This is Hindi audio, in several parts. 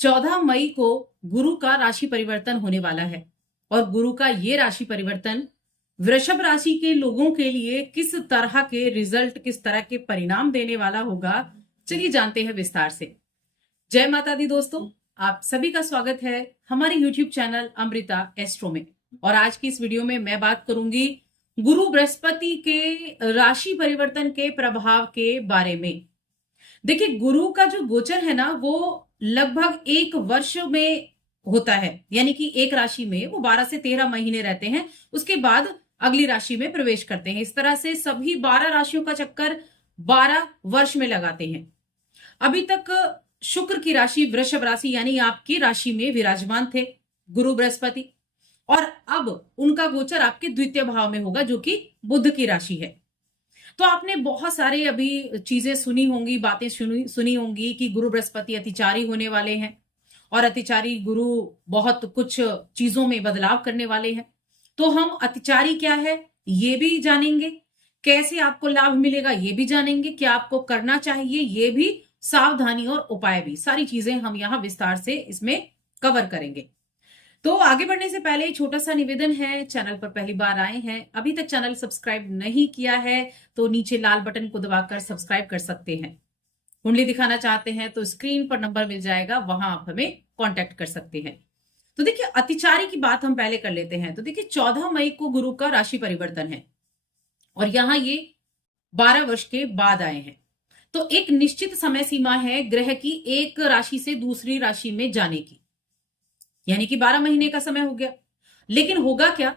14 मई को गुरु का राशि परिवर्तन होने वाला है और गुरु का ये राशि परिवर्तन वृषभ राशि के लोगों के लिए किस तरह के रिजल्ट, किस तरह के परिणाम देने वाला होगा, चलिए जानते हैं विस्तार से। जय माता दी दोस्तों, आप सभी का स्वागत है हमारे YouTube चैनल अमृता एस्ट्रो में। और आज की इस वीडियो में मैं बात करूंगी गुरु बृहस्पति के राशि परिवर्तन के प्रभाव के बारे में। देखिए, गुरु का जो गोचर है ना, वो लगभग 1 वर्ष में होता है, यानी कि एक राशि में वो 12 से 13 महीने रहते हैं, उसके बाद अगली राशि में प्रवेश करते हैं। इस तरह से सभी 12 राशियों का चक्कर 12 वर्ष में लगाते हैं। अभी तक शुक्र की राशि वृषभ राशि यानी आपकी राशि में विराजमान थे गुरु बृहस्पति, और अब उनका गोचर आपके द्वितीय भाव में होगा जो कि बुध की राशि है। तो आपने बहुत सारे अभी चीजें सुनी होंगी, बातें सुनी होंगी कि गुरु बृहस्पति अतिचारी होने वाले हैं और अतिचारी गुरु बहुत कुछ चीजों में बदलाव करने वाले हैं। तो हम अतिचारी क्या है ये भी जानेंगे, कैसे आपको लाभ मिलेगा ये भी जानेंगे, क्या आपको करना चाहिए ये भी, सावधानी और उपाय भी, सारी चीजें हम यहाँ विस्तार से इसमें कवर करेंगे। तो आगे बढ़ने से पहले छोटा सा निवेदन है, चैनल पर पहली बार आए हैं, अभी तक चैनल सब्सक्राइब नहीं किया है तो नीचे लाल बटन को दबाकर सब्सक्राइब कर सकते हैं। कुंडली दिखाना चाहते हैं तो स्क्रीन पर नंबर मिल जाएगा, वहां आप हमें कांटेक्ट कर सकते हैं। तो देखिए, अतिचारी की बात हम पहले कर लेते हैं। तो देखिए, 14 मई को गुरु का राशि परिवर्तन है और यहां ये 12 वर्ष के बाद आए हैं। तो एक निश्चित समय सीमा है ग्रह की एक राशि से दूसरी राशि में जाने की, यानी कि 12 महीने का समय हो गया। लेकिन होगा क्या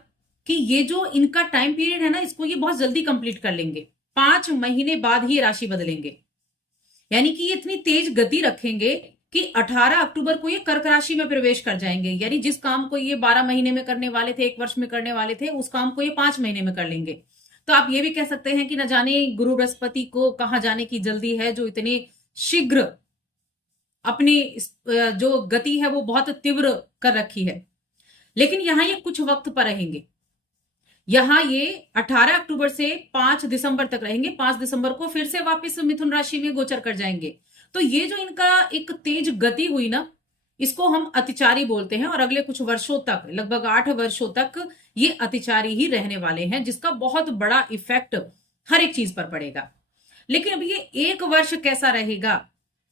कि ये जो इनका टाइम पीरियड है ना, इसको ये बहुत जल्दी कंप्लीट कर लेंगे। 5 महीने बाद ही राशि बदलेंगे, यानी कि ये इतनी तेज गति रखेंगे कि 18 अक्टूबर को ये कर्क राशि में प्रवेश कर जाएंगे। यानी जिस काम को ये 12 महीने में करने वाले थे, 1 वर्ष में करने वाले थे, उस काम को ये 5 महीने में कर लेंगे। तो आप ये भी कह सकते हैं कि न जाने गुरु बृहस्पति को कहां जाने की जल्दी है, जो इतने शीघ्र अपनी जो गति है वो बहुत तीव्र कर रखी है। लेकिन यहां ये कुछ वक्त पर रहेंगे। यहां ये 18 अक्टूबर से 5 दिसंबर तक रहेंगे। 5 दिसंबर को फिर से वापस मिथुन राशि में गोचर कर जाएंगे। तो ये जो इनका एक तेज गति हुई ना, इसको हम अतिचारी बोलते हैं। और अगले कुछ वर्षों तक, लगभग 8 वर्षों तक ये अतिचारी ही रहने वाले हैं, जिसका बहुत बड़ा इफेक्ट हर एक चीज पर पड़ेगा। लेकिन अब ये 1 वर्ष कैसा रहेगा,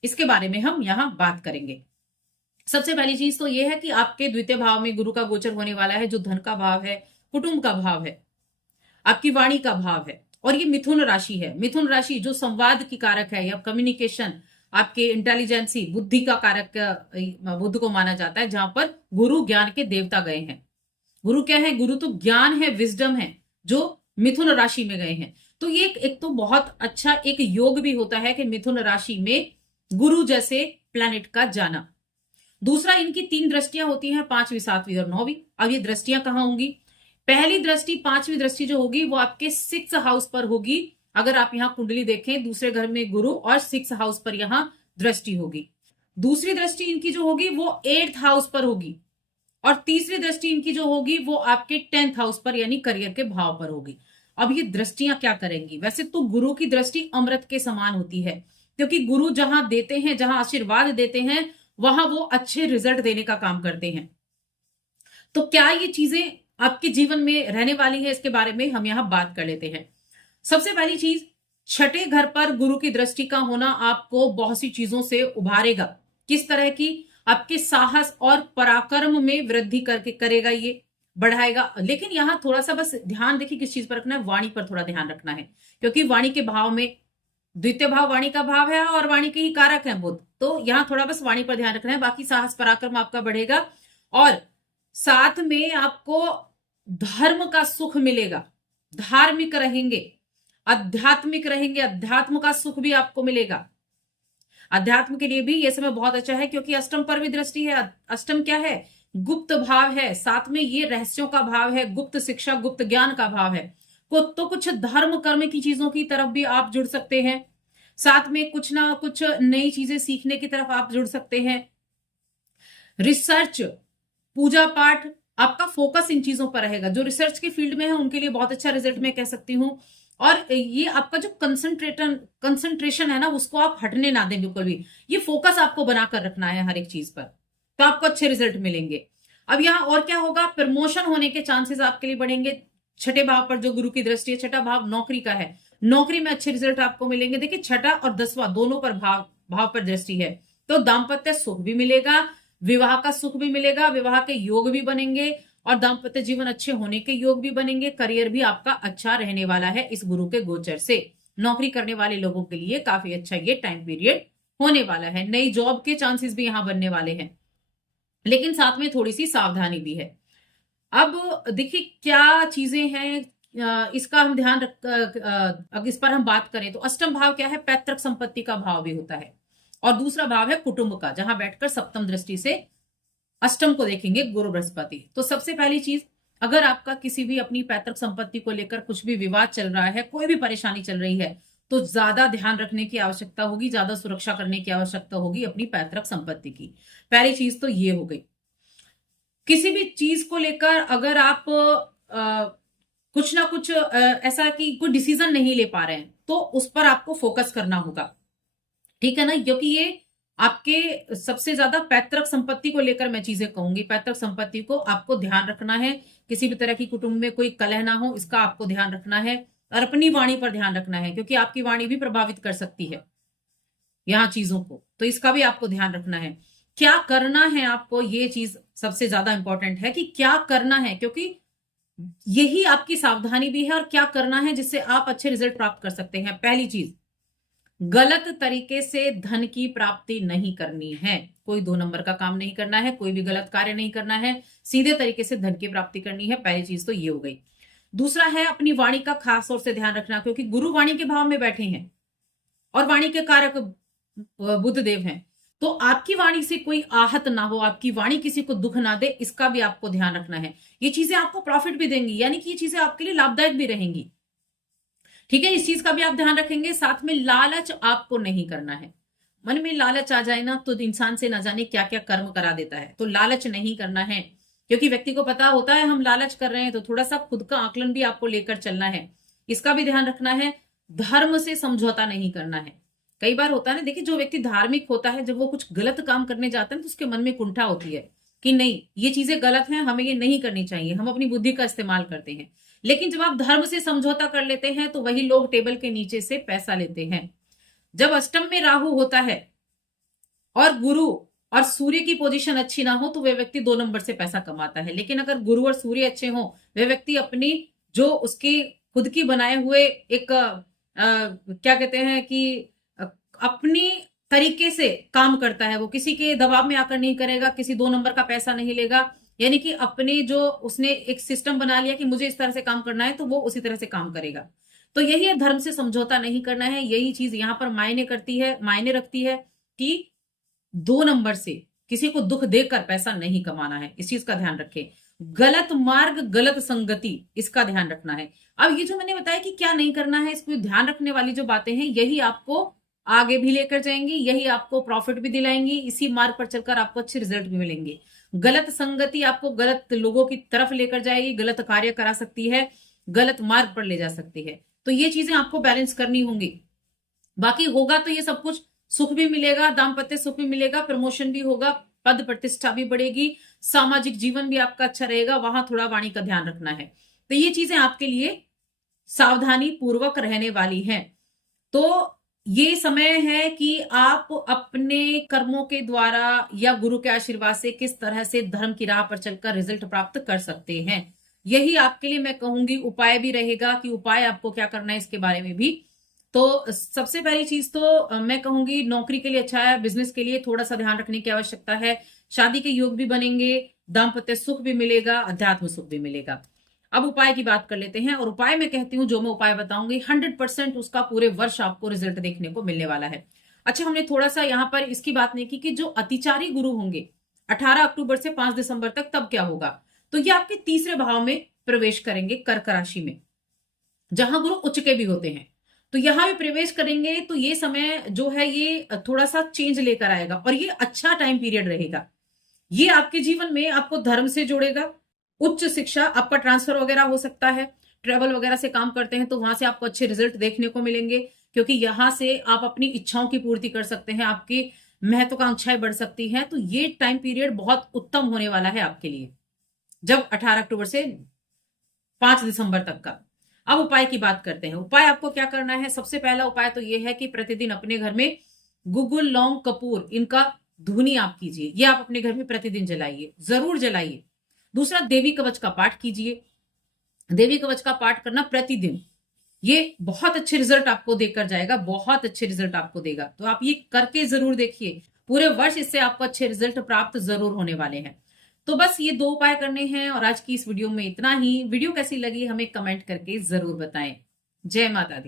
इसके बारे में हम यहां बात करेंगे। सबसे पहली चीज तो यह है कि आपके द्वितीय भाव में गुरु का गोचर होने वाला है, जो धन का भाव है, कुटुंब का भाव है, आपकी वाणी का भाव है। और ये मिथुन राशि है। मिथुन राशि जो संवाद की कारक है या कम्युनिकेशन, आपके इंटेलिजेंसी, बुद्धि का कारक बुद्ध को माना जाता है, जहां पर गुरु ज्ञान के देवता गए हैं। गुरु क्या है? गुरु तो ज्ञान है, विजडम है, जो मिथुन राशि में गए हैं। तो ये एक तो बहुत अच्छा एक योग भी होता है कि मिथुन राशि में गुरु जैसे प्लैनेट का जाना। दूसरा, इनकी 3 दृष्टियां होती हैं, 5वीं, 7वीं और 9वीं। अब ये दृष्टियां कहां होंगी? पहली दृष्टि, 5वीं दृष्टि जो होगी वो आपके 6th हाउस पर होगी। अगर आप यहां कुंडली देखें, दूसरे घर में गुरु और 6th हाउस पर यहां दृष्टि होगी। दूसरी दृष्टि इनकी जो होगी वो 8th हाउस पर होगी। और तीसरी दृष्टि इनकी जो होगी वो आपके 10th हाउस पर यानी करियर के भाव पर होगी। अब ये दृष्टियां क्या करेंगी? वैसे तो गुरु की दृष्टि अमृत के समान होती है, क्योंकि गुरु जहां देते हैं, जहां आशीर्वाद देते हैं, वहां वो अच्छे रिजल्ट देने का काम करते हैं। तो क्या ये चीजें आपके जीवन में रहने वाली है, इसके बारे में हम यहां बात कर लेते हैं। सबसे पहली चीज, 6ठे घर पर गुरु की दृष्टि का होना आपको बहुत सी चीजों से उभारेगा। किस तरह की? आपके साहस और पराक्रम में वृद्धि करके करेगा, ये बढ़ाएगा। लेकिन यहां थोड़ा सा बस ध्यान देखिए, किस चीज पर रखना है? वाणी पर थोड़ा ध्यान रखना है, क्योंकि वाणी के भाव में, द्वितीय भाव वाणी का भाव है और वाणी के ही कारक है बुध। तो यहां थोड़ा बस वाणी पर ध्यान रखना है। बाकी साहस पराक्रम आपका बढ़ेगा और साथ में आपको धर्म का सुख मिलेगा। धार्मिक रहेंगे, आध्यात्मिक रहेंगे, अध्यात्म का सुख भी आपको मिलेगा। अध्यात्म के लिए भी यह समय बहुत अच्छा है, क्योंकि अष्टम पर भी दृष्टि है। अष्टम क्या है? गुप्त भाव है, साथ में ये रहस्यों का भाव है, गुप्त शिक्षा, गुप्त ज्ञान का भाव है। तो कुछ धर्म कर्म की चीजों की तरफ भी आप जुड़ सकते हैं। साथ में कुछ ना कुछ नई चीजें सीखने की तरफ आप जुड़ सकते हैं। रिसर्च, पूजा पाठ, आपका फोकस इन चीजों पर रहेगा। जो रिसर्च की फील्ड में है उनके लिए बहुत अच्छा रिजल्ट मैं कह सकती हूँ। और ये आपका जो कंसंट्रेशन है ना, उसको आप हटने ना दें बिल्कुल भी। ये फोकस आपको बनाकर रखना है हर एक चीज पर, तो आपको अच्छे रिजल्ट मिलेंगे। अब यहाँ और क्या होगा, प्रमोशन होने के चांसेस आपके लिए बढ़ेंगे। छठे भाव पर जो गुरु की दृष्टि है, छठा भाव नौकरी का है, नौकरी में अच्छे रिजल्ट आपको मिलेंगे। देखिए छठा और 10वां दोनों पर भाव पर दृष्टि है, तो दाम्पत्य सुख भी मिलेगा, विवाह का सुख भी मिलेगा, विवाह के योग भी बनेंगे और दाम्पत्य जीवन अच्छे होने के योग भी बनेंगे। करियर भी आपका अच्छा रहने वाला है इस गुरु के गोचर से। नौकरी करने वाले लोगों के लिए काफी अच्छा ये टाइम पीरियड होने वाला है। नई जॉब के चांसेस भी यहां बनने वाले हैं, लेकिन साथ में थोड़ी सी सावधानी भी है। अब देखिए क्या चीजें हैं, इसका हम ध्यान रख, अगर इस पर हम बात करें तो अष्टम भाव क्या है, पैतृक संपत्ति का भाव भी होता है, और दूसरा भाव है कुटुंब का, जहां बैठकर सप्तम दृष्टि से अष्टम को देखेंगे गुरु बृहस्पति। तो सबसे पहली चीज, अगर आपका किसी भी अपनी पैतृक संपत्ति को लेकर कुछ भी विवाद चल रहा है, कोई भी परेशानी चल रही है, तो ज्यादा ध्यान रखने की आवश्यकता होगी, ज्यादा सुरक्षा करने की आवश्यकता होगी अपनी पैतृक संपत्ति की। पहली चीज तो ये हो गई। किसी भी चीज को लेकर अगर आप कुछ ना कुछ ऐसा कि कोई डिसीजन नहीं ले पा रहे हैं, तो उस पर आपको फोकस करना होगा, ठीक है ना, क्योंकि ये आपके सबसे ज्यादा पैतृक संपत्ति को लेकर मैं चीजें कहूंगी। पैतृक संपत्ति को आपको ध्यान रखना है, किसी भी तरह की कुटुंब में कोई कलह ना हो, इसका आपको ध्यान रखना है, और अपनी वाणी पर ध्यान रखना है, क्योंकि आपकी वाणी भी प्रभावित कर सकती है यहाँ चीजों को, तो इसका भी आपको ध्यान रखना है। क्या करना है आपको, ये चीज सबसे ज्यादा इंपॉर्टेंट है कि क्या करना है, क्योंकि यही आपकी सावधानी भी है और क्या करना है जिससे आप अच्छे रिजल्ट प्राप्त कर सकते हैं। पहली चीज, गलत तरीके से धन की प्राप्ति नहीं करनी है, कोई 2 नंबर का काम नहीं करना है, कोई भी गलत कार्य नहीं करना है, सीधे तरीके से धन की प्राप्ति करनी है। पहली चीज तो ये हो गई। दूसरा है अपनी वाणी का खास तौर से ध्यान रखना, क्योंकि गुरु वाणी के भाव में बैठे हैं और वाणी के कारक बुध देव हैं, तो आपकी वाणी से कोई आहत ना हो, आपकी वाणी किसी को दुख ना दे, इसका भी आपको ध्यान रखना है। ये चीजें आपको प्रॉफिट भी देंगी, यानी कि ये चीजें आपके लिए लाभदायक भी रहेंगी, ठीक है, इस चीज का भी आप ध्यान रखेंगे। साथ में लालच आपको नहीं करना है। मन में लालच आ जाए ना तो इंसान से ना जाने क्या क्या कर्म करा देता है, तो लालच नहीं करना है, क्योंकि व्यक्ति को पता होता है हम लालच कर रहे हैं, तो थोड़ा सा खुद का आकलन भी आपको लेकर चलना है, इसका भी ध्यान रखना है। धर्म से समझौता नहीं करना है। कई बार होता है ना, देखिए जो व्यक्ति धार्मिक होता है, जब वो कुछ गलत काम करने जाता है तो उसके मन में कुंठा होती है कि नहीं ये चीजें गलत हैं, हमें ये नहीं करनी चाहिए, हम अपनी बुद्धि का इस्तेमाल करते हैं। लेकिन जब आप धर्म से समझौता कर लेते हैं तो वही लोग टेबल के नीचे से पैसा लेते हैं। जब अष्टम में राहु होता है और गुरु और सूर्य की पोजीशन अच्छी ना हो, तो वह व्यक्ति 2 नंबर से पैसा कमाता है। लेकिन अगर गुरु और सूर्य अच्छे हो, वह व्यक्ति अपनी जो उसकी खुद की बनाए हुए एक क्या कहते हैं कि अपनी तरीके से काम करता है, वो किसी के दबाव में आकर नहीं करेगा, किसी 2 नंबर का पैसा नहीं लेगा, यानी कि अपने जो उसने एक सिस्टम बना लिया कि मुझे इस तरह से काम करना है, तो वो उसी तरह से काम करेगा। तो यही है, धर्म से समझौता नहीं करना है। यही चीज यहां पर मायने रखती है कि 2 नंबर से किसी को दुख देकर पैसा नहीं कमाना है, इस चीज का ध्यान रखें। गलत मार्ग, गलत संगति, इसका ध्यान रखना है। अब ये जो मैंने बताया कि क्या नहीं करना है, इसको ध्यान रखने वाली जो बातें हैं, यही आपको आगे भी लेकर जाएंगी, यही आपको प्रॉफिट भी दिलाएंगी, इसी मार्ग पर चलकर आपको अच्छे रिजल्ट भी मिलेंगे। गलत संगति आपको गलत लोगों की तरफ लेकर जाएगी, गलत कार्य करा सकती है, गलत मार्ग पर ले जा सकती है, तो ये चीजें आपको बैलेंस करनी होंगी। बाकी होगा तो ये सब कुछ, सुख भी मिलेगा, दाम्पत्य सुख भी मिलेगा, प्रमोशन भी होगा, पद प्रतिष्ठा भी बढ़ेगी, सामाजिक जीवन भी आपका अच्छा रहेगा, वहां थोड़ा वाणी का ध्यान रखना है। तो ये चीजें आपके लिए सावधानी पूर्वक रहने वाली हैं। तो ये समय है कि आप अपने कर्मों के द्वारा या गुरु के आशीर्वाद से किस तरह से धर्म की राह पर चलकर रिजल्ट प्राप्त कर सकते हैं। यही आपके लिए मैं कहूंगी उपाय भी रहेगा कि उपाय आपको क्या करना है, इसके बारे में भी। तो सबसे पहली चीज तो मैं कहूंगी नौकरी के लिए अच्छा है, बिजनेस के लिए थोड़ा सा ध्यान रखने की आवश्यकता है। शादी के योग भी बनेंगे, दाम्पत्य सुख भी मिलेगा, अध्यात्म सुख भी मिलेगा। अब उपाय की बात कर लेते हैं, और उपाय मैं कहती हूं जो मैं उपाय बताऊंगी 100% उसका पूरे वर्ष आपको रिजल्ट देखने को मिलने वाला है। अच्छा, हमने थोड़ा सा यहां पर इसकी बात नहीं की कि जो अतिचारी गुरु होंगे 18 अक्टूबर से 5 दिसंबर तक, तब क्या होगा, तो ये आपके तीसरे भाव में प्रवेश करेंगे, कर्क राशि में, जहां गुरु उच्च के भी होते हैं, तो यहां भी प्रवेश करेंगे। तो ये समय जो है ये थोड़ा सा चेंज लेकर आएगा, और ये अच्छा टाइम पीरियड रहेगा। ये आपके जीवन में आपको धर्म से जोड़ेगा, उच्च शिक्षा, आपका ट्रांसफर वगैरह हो सकता है, ट्रेवल वगैरह से काम करते हैं तो वहां से आपको अच्छे रिजल्ट देखने को मिलेंगे, क्योंकि यहां से आप अपनी इच्छाओं की पूर्ति कर सकते हैं, आपकी महत्वाकांक्षाएं बढ़ सकती हैं। तो ये टाइम पीरियड बहुत उत्तम होने वाला है आपके लिए, जब 18 अक्टूबर से 5 दिसंबर तक का। अब उपाय की बात करते हैं। उपाय आपको क्या करना है? सबसे पहला उपाय तो यह है कि प्रतिदिन अपने घर में गुगुल, लौंग, कपूर इनका धुनी आप कीजिए। ये आप अपने घर में प्रतिदिन जलाइए, जरूर जलाइए। दूसरा, देवी कवच का पाठ कीजिए। देवी कवच का पाठ करना प्रतिदिन, ये बहुत अच्छे रिजल्ट आपको देकर जाएगा, बहुत अच्छे रिजल्ट आपको देगा। तो आप ये करके जरूर देखिए, पूरे वर्ष इससे आपको अच्छे रिजल्ट प्राप्त जरूर होने वाले हैं। तो बस ये 2 उपाय करने हैं और आज की इस वीडियो में इतना ही। वीडियो कैसी लगी हमें कमेंट करके जरूर बताएं। जय माता दी।